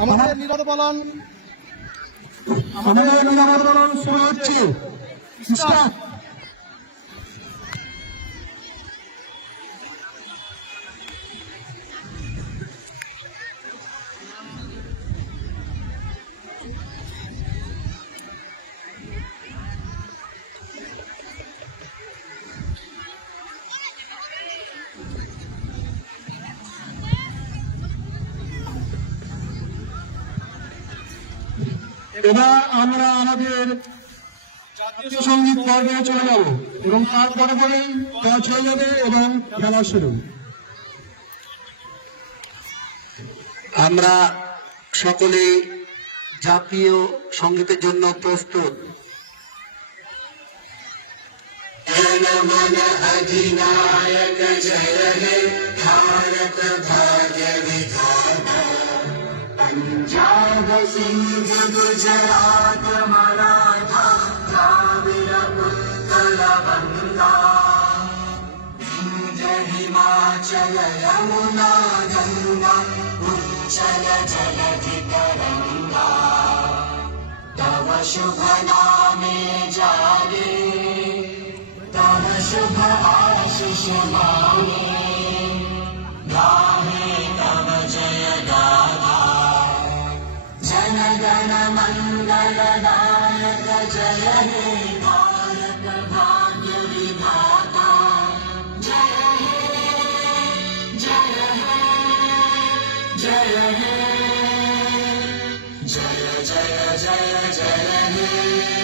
আমাদের নিরাপদ পালন শুরু হচ্ছে। এবার আমরা আমাদের জাতীয় সঙ্গীত পর্বে চলে যাব এবং তারপরে পরেই টস হয়ে যাবে এবং খেলা শুরু। আমরা সকলে জাতীয় সঙ্গীতের জন্য প্রস্তুত। जनगण अधिनायक जय हे भारत भाग्य विधाता पंजाब सिंध गुजरात मराठा द्राविड़ उत्कल बंगा विंध्य हिमाचल यमुना गंगा उच्चल जलधि तरंगा तव शुभ नामे जागे तव शुभ आशीष मांगे गाहे तव जय गाथा जन गण मंगल दायक जय हे भारत भाग्य विधाता जय हे जय हे जय हे जय जय जय जय हे।